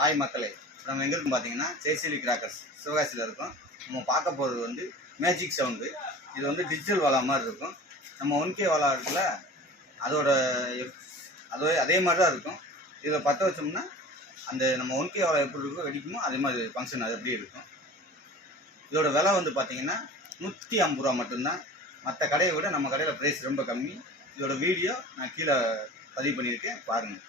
Hi மக்களே, நம்ம எங்கே இருக்கும் பார்த்தீங்கன்னா ஜெய்சிலி கிராக்கர்ஸ் சிவகாசியில் இருக்கும். நம்ம பார்க்க போகிறது வந்து மேஜிக் சவுண்டு. இது வந்து டிஜிட்டல் வாலா மாதிரி இருக்கும். நம்ம 1K வாலா இருக்குல்ல, அதே மாதிரி தான் இருக்கும். இதில் பற்ற வச்சோம்னா அந்த நம்ம 1K வாலா எப்படி இருக்கோ வெடிக்குமோ அதே மாதிரி ஃபங்க்ஷன் அது அப்படியே இருக்கும். இதோட விலை வந்து பார்த்தீங்கன்னா 150 ரூபா மட்டும்தான். மற்ற கடையை விட நம்ம கடையில் ப்ரைஸ் ரொம்ப கம்மி. இதோட வீடியோ நான் கீழே பதிவு பண்ணியிருக்கேன், பாருங்கள்.